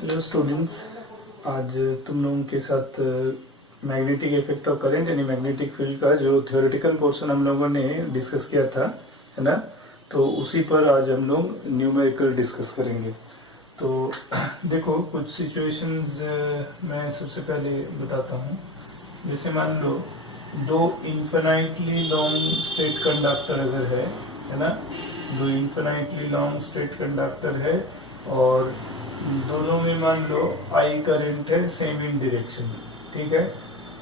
Hello students, आज तुम लोगों के साथ मैग्नेटिक इफेक्ट ऑफ करंट यानी मैग्नेटिक फील्ड का जो थ्योरेटिकल पोर्शन हम लोगों ने डिस्कस किया था, है ना। तो उसी पर आज हम लोग न्यूमेरिकल डिस्कस करेंगे। तो देखो, कुछ सिचुएशंस मैं सबसे पहले बताता हूँ। जैसे मान लो दो इन्फिनाइटली लॉन्ग स्ट्रेट कंडक्टर अगर है ना। दो इन्फिनाइटली लॉन्ग स्ट्रेट कंडक्टर है और दोनों में मान लो आई करंट है सेम इन डायरेक्शन, ठीक है।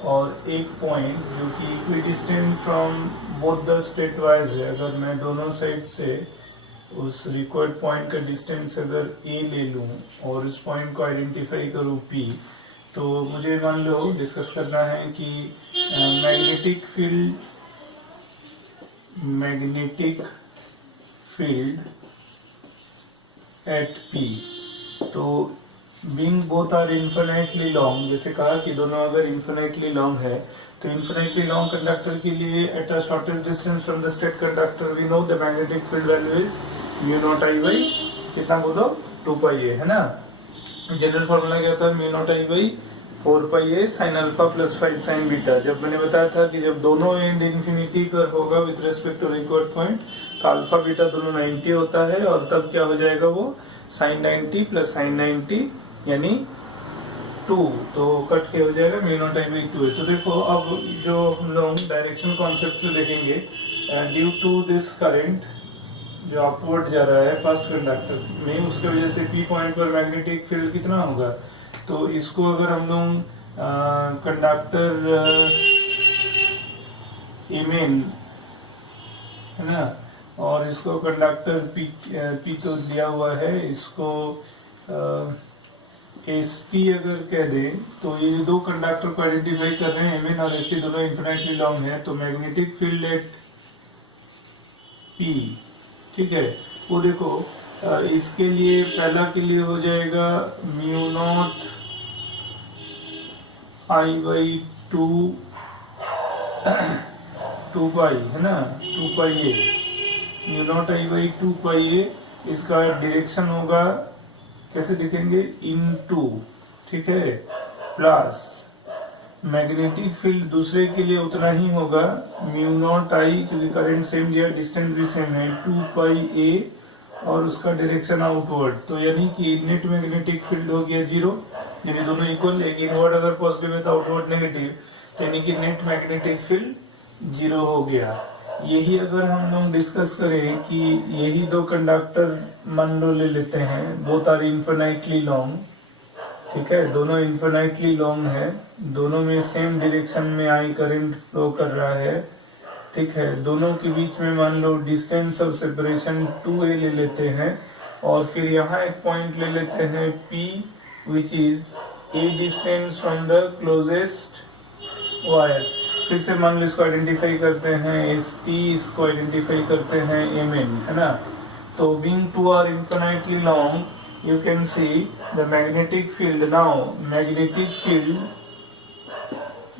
और एक पॉइंट जो कि equidistant from both the straight wires है, अगर मैं दोनों साइड से उस रिक्वायर्ड पॉइंट का डिस्टेंस अगर ए ले लूं और उस पॉइंट को आइडेंटिफाई करूं पी, तो मुझे मान लो डिस्कस करना है कि मैग्नेटिक फील्ड एट पी। तो being both are infinitely long, जैसे कहा कि दोनों अगर इन्फिनिटली लॉन्ग है तो इन्फिनिटली लॉन्ग कंडक्टर के लिए at a shortest distance from the straight conductor we know the magnetic field value is mu not I by कितना बोलो 2 पाई ए, है ना। जनरल फॉर्मूला क्या था, mu not I by 4 pi A sine alpha plus 5 sign beta. जब मैंने बताया था कि जब दोनों एंड इन्फिनिटी पर होगा with respect to required point तो अल्फा बीटा दोनों 90 होता है और तब क्या हो जाएगा वो साइन 90 प्लस साइन 90 यानी 2, तो कट के हो जाएगा म्यू नॉट आई बाई 2 है। तो देखो अब जो हम लोग डायरेक्शन कॉन्सेप्ट में देखेंगे, ड्यू टू दिस करंट जो अपवर्ड जा रहा है फर्स्ट कंडक्टर में, उसके वजह से पी पॉइंट पर मैग्नेटिक फील्ड कितना होगा। तो इसको अगर हम लोग कंडक्टर ए मेन है ना, और इसको कंडक्टर पी तो दिया हुआ है, इसको एस टी अगर कह दें तो ये दो कंडक्टर को आइडेंटिफाई कर रहे हैं, एम एन और एस टी दोनों इन्फिनिटली लॉन्ग है। तो मैग्नेटिक फील्ड एट पी, ठीक है, वो देखो इसके लिए पहला के लिए हो जाएगा म्यू नॉट आई बाई 2 पाई, है ना, 2 पाई ए, म्यू नॉट आई बाई 2 पाई ए। इसका डायरेक्शन होगा कैसे लिखेंगे, इनटू, ठीक है, प्लस मैग्नेटिक फील्ड दूसरे के लिए उतना ही होगा म्यू नॉट आई, क्योंकि करंट सेम लिया डिस्टेंस भी सेम है, 2 पाई ए और उसका डायरेक्शन आउटवर्ड। तो यानी कि नेट मैग्नेटिक फील्ड हो गया 0, यानी दोनों इक्वल। एक इनवर्ड अगर पॉजिटिव है तो आउटवर्ड नेगेटिव, तो यानी कि नेट मैग्नेटिक फील्ड 0 हो गया। यही अगर हम लोग डिस्कस करें कि यही दो कंडक्टर मान लो ले लेते हैं, बोथ आर इन्फिनिटली लॉन्ग, ठीक है, दोनों इन्फिनिटली लॉन्ग है, दोनों में सेम डायरेक्शन में आई करंट फ्लो कर रहा है, ठीक है। दोनों के बीच में मान लो डिस्टेंस ऑफ सेपरेशन 2a ले लेते हैं और फिर यहाँ एक पॉइंट ले लेते हैं P which is a distance from the closest wire. फिर से मान लो इसको आइडेंटिफाई करते हैं एस टी, इसको आइडेंटिफाई करते हैं एम एन, है ना। तो being 2 are infinitely long you can see the magnetic field. Now magnetic field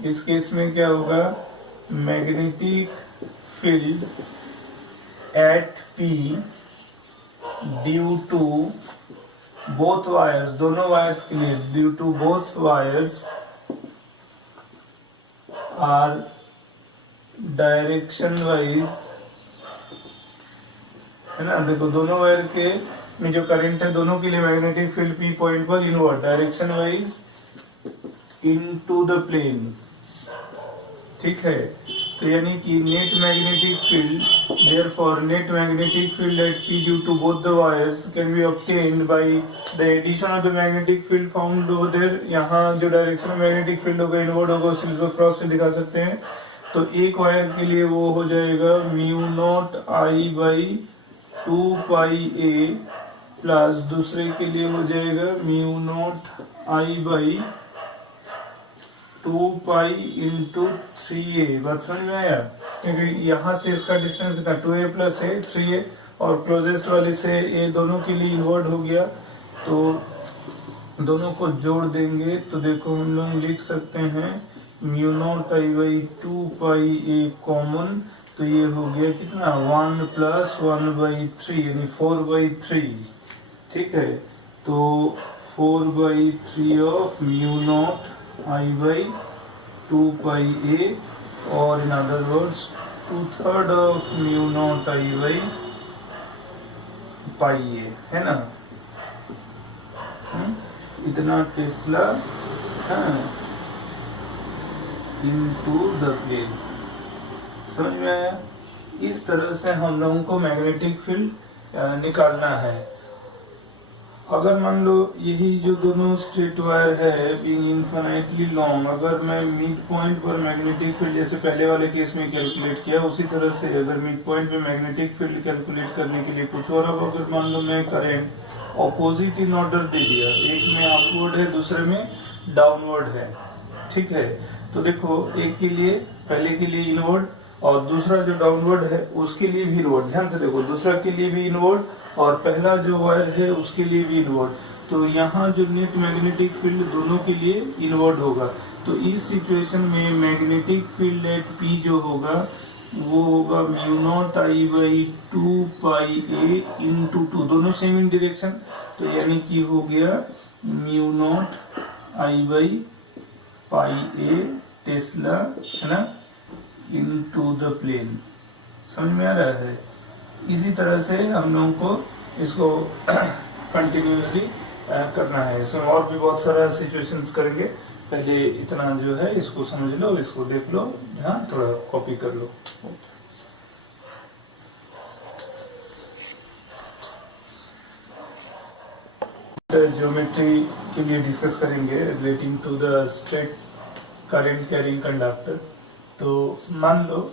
इस केस में क्या होगा, magnetic field at P due to both wires, दोनों वायर्स के लिए, due to both wires are direction wise, है ना। देखो दोनों वायर के में जो करंट है दोनों के लिए मैग्नेटिक फील्ड पी पॉइंट पर inward direction wise into the plane, ठीक है। तो यानी कि net magnetic field, therefore net magnetic field at P due to both the wires can be obtained by the addition of the magnetic field found over there. यहाँ जो direction magnetic field होगा inward होगा, उसे इसको cross से दिखा सकते हैं। तो एक वायर के लिए वो हो जाएगा mu not I by 2 pi A plus दूसरे के लिए हो जाएगा mu not I by 2 pi into 3a। बात समझ में आया, क्योंकि यहाँ से इसका डिस्टेंस कितना 2a प्लस है 3a और क्लोजेस्ट वाले से a दोनों के लिए इन्वर्ट हो गया, तो दोनों को जोड़ देंगे तो देखो हम लोग लिख सकते हैं mu not I by 2 pi a common, तो ये हो गया कितना 1 प्लस 1 बाई 3 यानी 4 बाई 3, ठीक है। तो 4/3 of mu not I by 2πa, और in other words 2/3 of mu not I by πa, है ना। इतना टेस्ला इनटू द प्लेन। समझ में आया? इस तरह से हम लोगों को मैग्नेटिक फील्ड निकालना है। अगर मान लो यही जो दोनों स्ट्रेट वायर है बीइंग इनफिनिटली लॉन्ग, अगर मैं मिड पॉइंट पर मैग्नेटिक फील्ड जैसे पहले वाले केस में कैलकुलेट किया, उसी तरह से अगर मिड पॉइंट पे मैग्नेटिक फील्ड कैलकुलेट करने के लिए कुछ और, अब अगर मान लो मैं करंट ऑपोजिट इन ऑर्डर दे दिया, एक में अपवर्ड है दूसरे में डाउनवर्ड है, ठीक है, तो देखो एक के लिए पहले के लिए इनवर्ड और दूसरा जो डाउनवर्ड है उसके लिए भी इनवर्ड। ध्यान से देखो, दूसरा के लिए भी इनवर्ड और पहला जो वायर है उसके लिए भी इनवर्ड। तो यहाँ जो नेट मैग्नेटिक फील्ड दोनों के लिए इनवर्ड होगा। तो इस सिचुएशन में मैग्नेटिक फील्ड एट पी जो होगा वो होगा mu not I by 2πa into 2, दोनों सेम इन डायरेक्शन, तो यानी कि हो गया mu not I by πa Tesla, है ना, इनटू द प्लेन। समझ में आ रहा है? इसी तरह से हम लोगों को इसको कंटिन्यूसली करना है। इसमें और भी बहुत सारा सिचुएशंस करेंगे, पहले इतना जो है इसको समझ लो, इसको देख लो, हाँ थोड़ा कॉपी कर लो। ज्योमेट्री के लिए डिस्कस करेंगे relating to the straight current carrying conductor. तो मान लो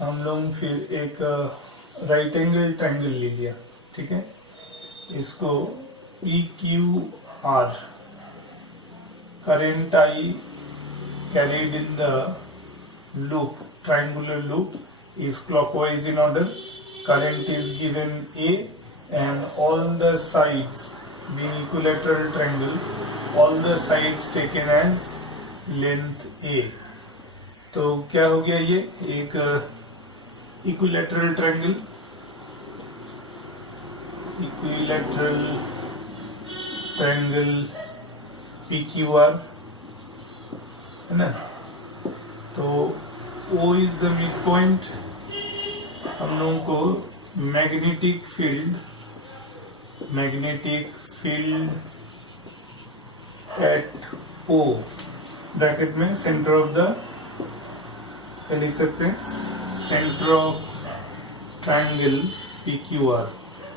हम लोग फिर एक राइट एंगल ट्रायंगल ले लिया, ठीक है, इसको PQR, current I carried in the loop, triangular loop is clockwise in order, current is given A and all the sides being equilateral triangle, all the sides taken as length A। तो क्या हो गया, ये एक equilateral triangle, equilateral triangle PQR, है ना। तो O is the mid point. हम लोगों को magnetic field at O bracket में सेंटर ऑफ द, क्या लिख सकते हैं, सेंटर ऑफ ट्रायंगल PQR।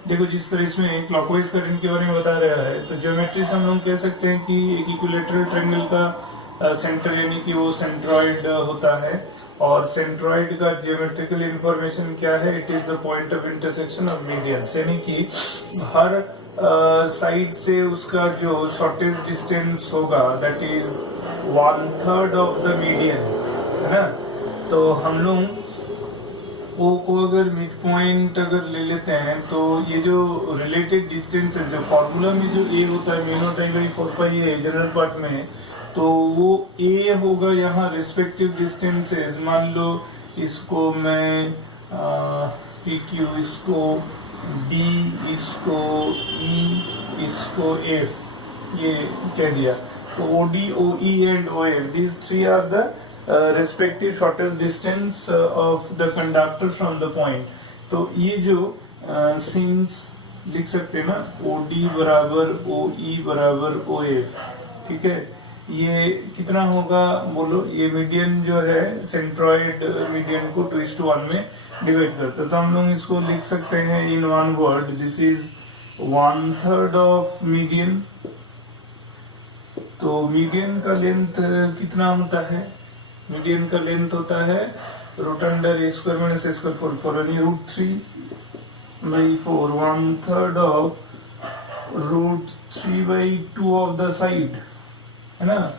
देखो जिस तरह इसमें क्लॉकवाइज करंट के बारे में बता रहा है, तो ज्योमेट्री से हम लोग कह सकते हैं कि एक इक्विलैटरल ट्रायंगल का सेंटर यानी कि वो सेंट्रॉइड होता है, और सेंट्रॉइड का ज्योमेट्रिकल इंफॉर्मेशन क्या है, it is the point of intersection of medians, यानी कि हर साइड से उसका जो शॉर्टेस्ट डिस्टेंस होगा that is 1/3 of the median, है ना। तो हम लोग O को अगर मिड पॉइंट अगर ले लेते हैं, तो ये जो रिलेटेड डिस्टेंस है, जो फॉर्मूला में जो A होता है mu not I by 4πa general part में, तो वो A होगा यहाँ रिस्पेक्टिव डिस्टेंसेस। मान लो इसको मैं PQ, इसको D, इसको E, इसको F, ये कह दिया। तो OD, OE and OF, these three are the respective shortest distance of the conductor from the point। तो ये जो since लिख सकते हैं ना, OD बराबर OE बराबर OF, ठीक है, ये कितना होगा बोलो, ये मीडियन जो है सेंट्रॉइड मीडियन को 2:1 में डिवाइड करता है। तो हम लोग इसको लिख सकते हैं in one word, this is 1/3 of median. तो मीडियन का लेंथ कितना होता है, मीडियन का लेंथ होता है रूट अंडर ए स्क्वायर माइनस ए स्क्वायर 4 यानी √3/4, 1/3 ऑफ √3/2 ऑफ द साइड, है ना।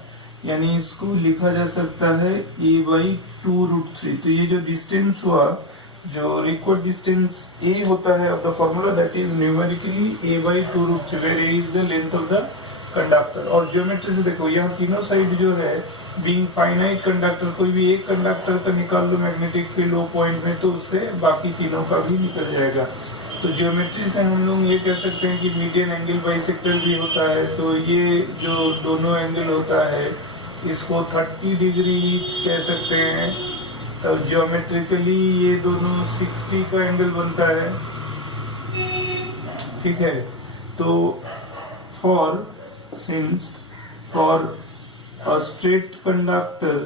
यानी इसको लिखा जा सकता है A/2√3। तो ये जो डिस्टेंस हुआ, जो रिक्वायर्ड डिस्टेंस A होता है of the formula, that is numerically A/2√3 where A is the length of the conductor. और ज्योमेट्री से देखो, यहाँ तीनों साइड जो है बीइंग फाइनाइट कंडक्टर, कोई भी एक कंडक्टर का निकाल लो मैग्नेटिक फील्ड वो पॉइंट में, तो उससे बाकी तीनों का भी निकल जाएगा। तो ज्योमेट्री से हम लोग ये कह सकते हैं कि मीडियन एंगल बाइसेक्टर भी होता है। तो ये जो दोनों एंगल होता है इसको 30 डिग्री ईच कह सकते हैं। तब ज्योमेट्रिकली ये दोनों 60 का एंगल बनता है, ठीक है। तो since for a straight conductor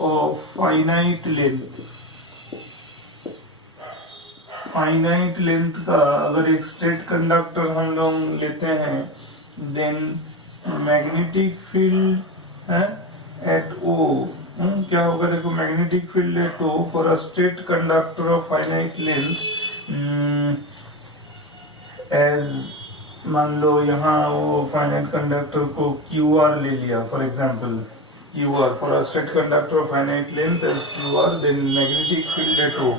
of finite length का अगर एक स्ट्रेट कंडक्टर हम लोग लेते हैं, then magnetic field at O क्या होगा, देखो magnetic field at O for a straight conductor of finite length as, मान लो यहाँ वो फाइनाइट कंडक्टर को क्यू आर ले लिया, for example Q R for a straight conductor of finite length as Q R, then magnetic field at ओ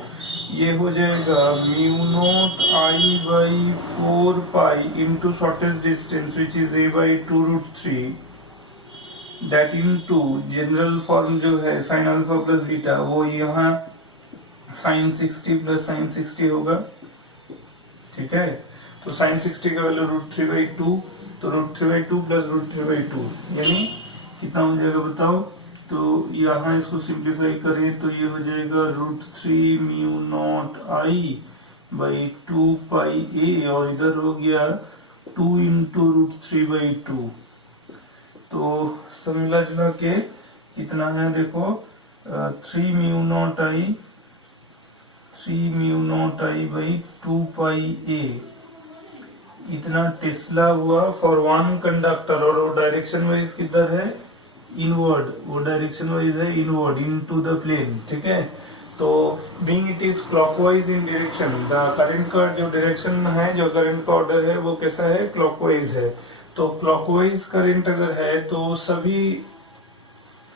ये हो जाएगा mu not I by 4 pi into shortest distance which is a by 2√3 that into general form जो है sine alpha plus beta, वो यहाँ sign 60 plus sign 60 होगा, ठीक है। तो साइन 60 का वैल्यू √3/2, तो √3/2 प्लस √3/2 यानी कितना हो जाएगा बताओ। तो यहाँ इसको सिंप्लीफाई करें तो ये हो जाएगा √3 म्यू नॉट आई बाई 2 पाई ए, और इधर हो गया 2 इंटू √3/2। तो सब मिला जुला के कितना है देखो, 3 म्यू नॉट आई बाई 2 पाई ए, इतना टेस्ला हुआ फॉर वन कंडक्टर। और वो डायरेक्शन वाइज किधर है, इनवर्ड, वो डायरेक्शन वाइज है इनवर्ड इनटू द प्लेन, ठीक है। तो being it is clockwise in direction, the current का जो डायरेक्शन है, जो करंट का ऑर्डर है वो कैसा है, क्लॉकवाइज है। तो क्लॉकवाइज करंट अगर है तो सभी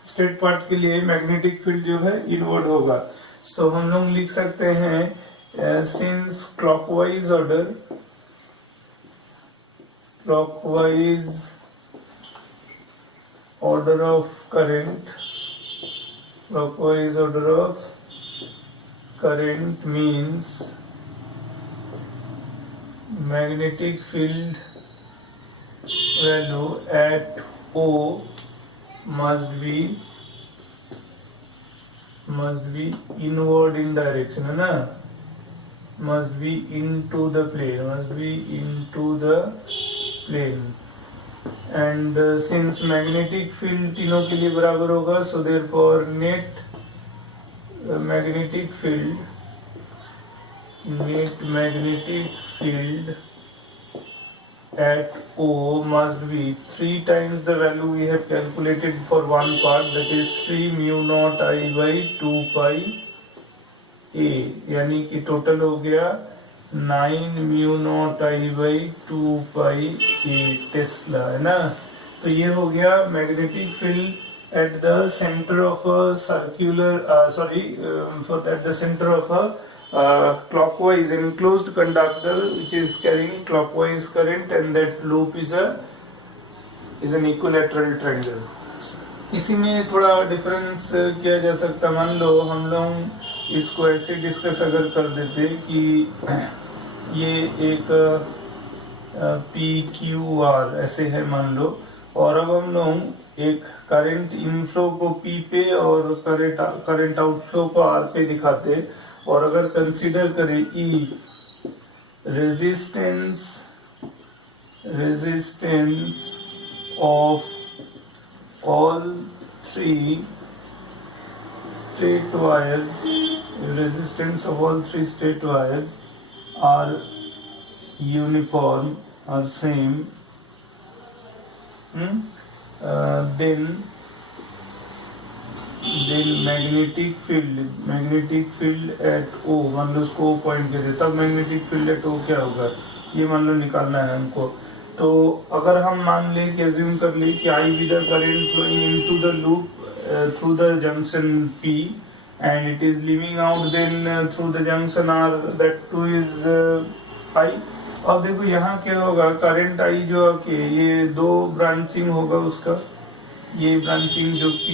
स्ट्रेट पार्ट के लिए मैग्नेटिक फील्ड जो है इनवर्ड होगा। सो हम लोग लिख सकते हैं since clockwise order of current means magnetic field value at O must be inward in direction, है ना, must be into the plane, and since magnetic field तीनों के लिए बराबर होगा, so therefore net magnetic field at O must be 3 times the value we have calculated for one part, that is 3 mu not I by 2 पाई ए, यानी कि total हो गया 9 mu not I by 2 pi A Tesla, है ना। तो ये हो गया magnetic field at the centre of a circular at the center of a clockwise enclosed conductor which is carrying clockwise current, and that loop is an equilateral triangle. इसी में थोड़ा difference किया जा सकता, मान लो हम लोग इसको ऐसे डिस्कस अगर कर देते कि ये एक PQR ऐसे है मान लो, और अब हम लोग एक करंट इनफ्लो को P पे और करंट आउटफ्लो को R पे दिखाते, और अगर कंसीडर करें E resistance of all three straight wires, resistance of all three straight wires are uniform, are same, then magnetic field at O, मान लो उसको O पॉइंट दे दे, तब magnetic field at O क्या होगा, ये मान लो निकालना है हमको। तो अगर हम मान ले कि अज्यूम कर ले कि I be the current flowing into the loop through the junction P and it is leaving out then through the junction R, that too is I। अब देखो यहाँ क्या होगा, करंट I जो कि ये दो ब्रांचिंग होगा उसका, ये ब्रांचिंग जो P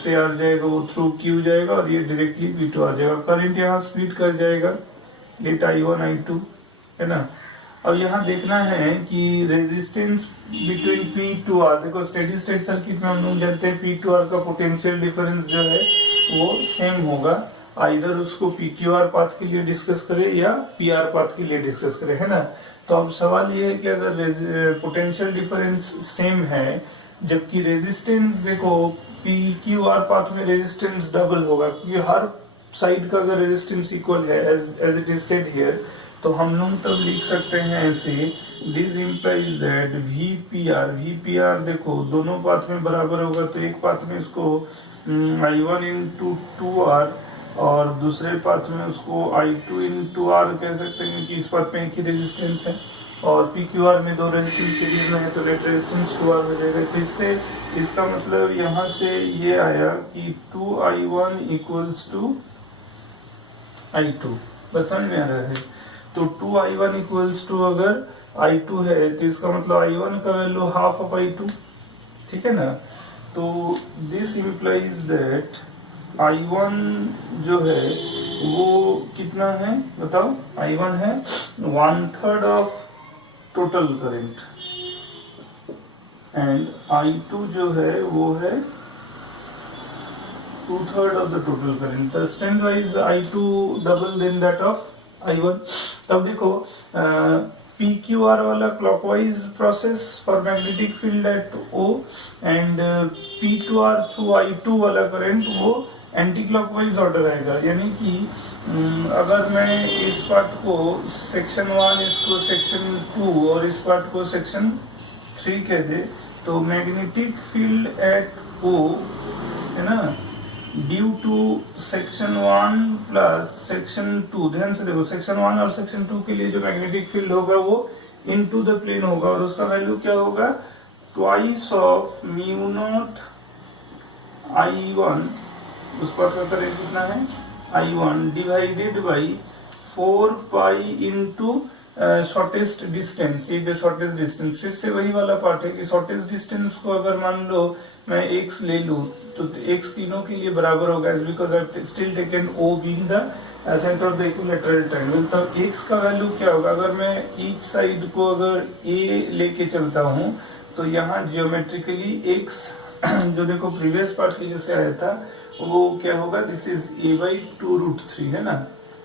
से आ जाएगा वो थ्रू Q जाएगा और ये डायरेक्टली P2 आ जाएगा। करंट यहाँ स्प्लिट कर जाएगा, लेट I1 I2 है ना। अब यहाँ देखना है कि रेजिस्टेंस बिटवीन P2R, देखो स्टेडी स्टेट सर्किट में हम लोग जानते हैं P2R का पोटेंशियल डिफरेंस जो है वो सेम होगा, आइदर उसको PQR पाथ के लिए डिस्कस करे या PR पाथ के लिए डिस्कस करे, है ना। तो अब सवाल ये है कि अगर पोटेंशियल डिफरेंस सेम है जबकि रेजिस्टेंस देखो PQR पाथ में रेजिस्टेंस डबल होगा, क्योंकि हर साइड का अगर रेजिस्टेंस इक्वल है as it is said here, तो हम लोग तब लिख सकते हैं ऐसे, दिस इम्प्लाइज दैट VPR देखो दोनों पाथ में बराबर होगा, तो एक पाथ में इसको I1 into 2R और दूसरे पाथ में उसको I2 into R कह सकते हैं, कि इस पाथ में एक ही रेजिस्टेंस है और PQR में दो रेजिस्टेंस सीरीज में है, तो लेट रेजिस्टेंस 2R हो जाएगा। तो इससे इसका मतलब यहाँ से ये आया कि 2I1 equals to I2, बस समझ में आ रहा है। तो 2I1 equals to अगर I2 है तो इसका मतलब I1 का वैल्यू हाफ ऑफ I2, ठीक है ना। तो दिस इम्प्लाइज दैट I1 जो है वो कितना है बताओ, I1 है 1/3 of total current and I2 जो है वो है 2/3 of the total current. Strength wise I2 double then that of I1। अब देखो PQR वाला clockwise process for magnetic field at O and P2R through I2 वाला करंट वो एंटी क्लॉकवाइज ऑर्डर आएगा, यानी कि अगर मैं इस पार्ट को सेक्शन 1, इसको सेक्शन 2 और इस पार्ट को सेक्शन 3 कह दे, तो मैग्नेटिक फील्ड एट O है ना, due to section 1 plus section 2, ध्यान से देखो सेक्शन 1 और सेक्शन 2 के लिए जो मैग्नेटिक फील्ड होगा वो इनटू द प्लेन होगा और उसका वैल्यू क्या होगा, twice of mu naught I1, उस पर का करंट कितना है I1 divided by 4 pi into shortest distance. ये जो शॉर्टेस्ट डिस्टेंस फिर से वही वाला पार्ट है कि शॉर्टेस्ट डिस्टेंस को अगर मान लो मैं x ले लूं तो x तीनों के लिए बराबर होगा, because I still taken O being the centre of the equilateral triangle. तब x का वैल्यू क्या होगा, अगर मैं ईच साइड को अगर a लेके चलता हूं तो यहाँ जियोमेट्रिकली x जो देखो प्रीवियस पार्ट की जैसे आया था वो क्या होगा, दिस इज a/2√3 है ना।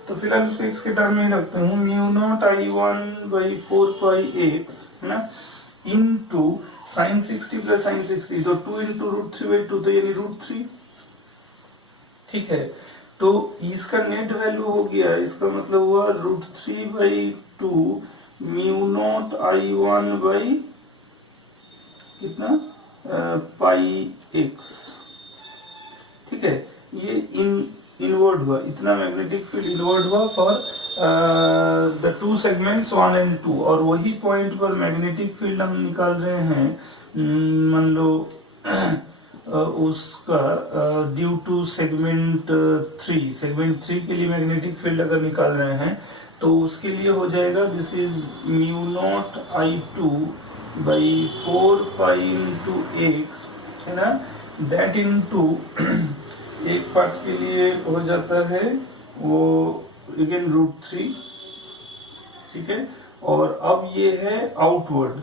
तो फिलहाल उसको x के टर्म में रखते हूँ, म्यू नॉट I1/4 पाई x है ना इनटू sin 60 प्लस sin 60, तो 2 into √3/2 तो यानी √3, ठीक है। तो इसका नेट वैल्यू हो गया, इसका मतलब हुआ √3/2 म्यू नॉट I1 बाई कितना पाई x, ठीक है। ये इनवर्ड हुआ, इतना मैग्नेटिक फील्ड इनवर्ड हुआ for the two segments 1 and 2, और वही पॉइंट पर मैग्नेटिक फील्ड हम निकाल रहे हैं, मान लो उसका ड्यू टू सेगमेंट 3 के लिए मैग्नेटिक फील्ड अगर निकाल रहे हैं तो उसके लिए हो जाएगा, this is mu not I2 by 4 pi into x है ना, दैट इनटू एक पार्ट के लिए हो जाता है वो अगेन √3, ठीक है। और अब ये है outward,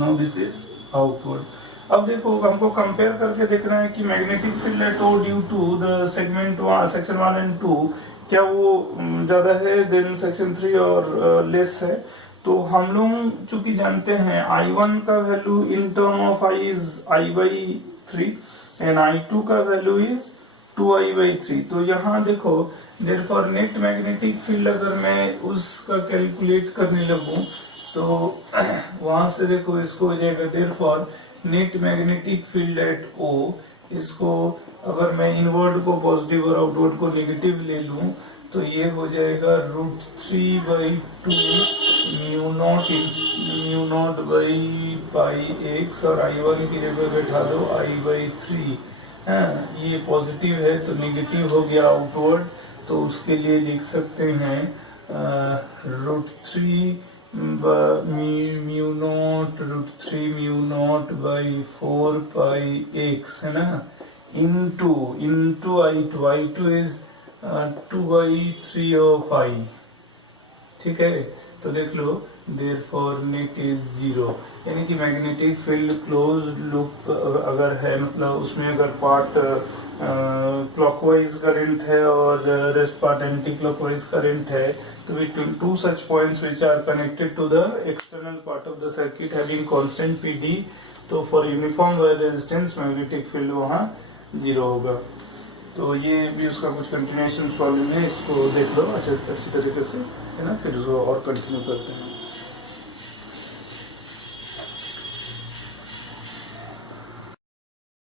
now this is outward. अब देखो हमको कंपेयर करके देखना है कि magnetic field at O due to the segment section 1 and 2 क्या वो ज्यादा है देन सेक्शन 3 और लेस है। तो हम लोग चूंकि जानते हैं I1 का value in term of I is I/3 and I2 का वैल्यू इज 2I/3। तो यहाँ देखो देयरफॉर नेट मैग्नेटिक फील्ड अगर मैं उसका कैलकुलेट करने लगूं तो वहां से देखो इसको हो जाएगा, therefore net magnetic field at O, इसको अगर मैं इनवर्ड को पॉजिटिव और आउटवर्ड को नेगेटिव ले लूं तो ये हो जाएगा √3/2 mu naught by pi x और I1 की जगह बैठा दो I/3। ये पॉजिटिव है तो नेगेटिव हो गया आउटवर्ड, तो उसके लिए लिख सकते हैं √3 mu naught √3 mu naught by 4 pi x है ना, इंटू I2 इज 2/3 ठीक है। तो देख लो देयरफॉर नेट इज 0, यानी कि मैग्नेटिक फील्ड क्लोज लूप अगर है, मतलब उसमें अगर पार्ट क्लॉकवाइज करंट है और rest part anti clockwise current है, तो between two such points which are connected to the external part of the circuit having constant PD, तो for uniform wire resistance magnetic field वहाँ 0 होगा। तो ये भी उसका कुछ कंटिन्यूएशन प्रॉब्लम है, इसको देख लो अच्छी तरीके से, है ना, फिर उसको और कंटिन्यू करते हैं।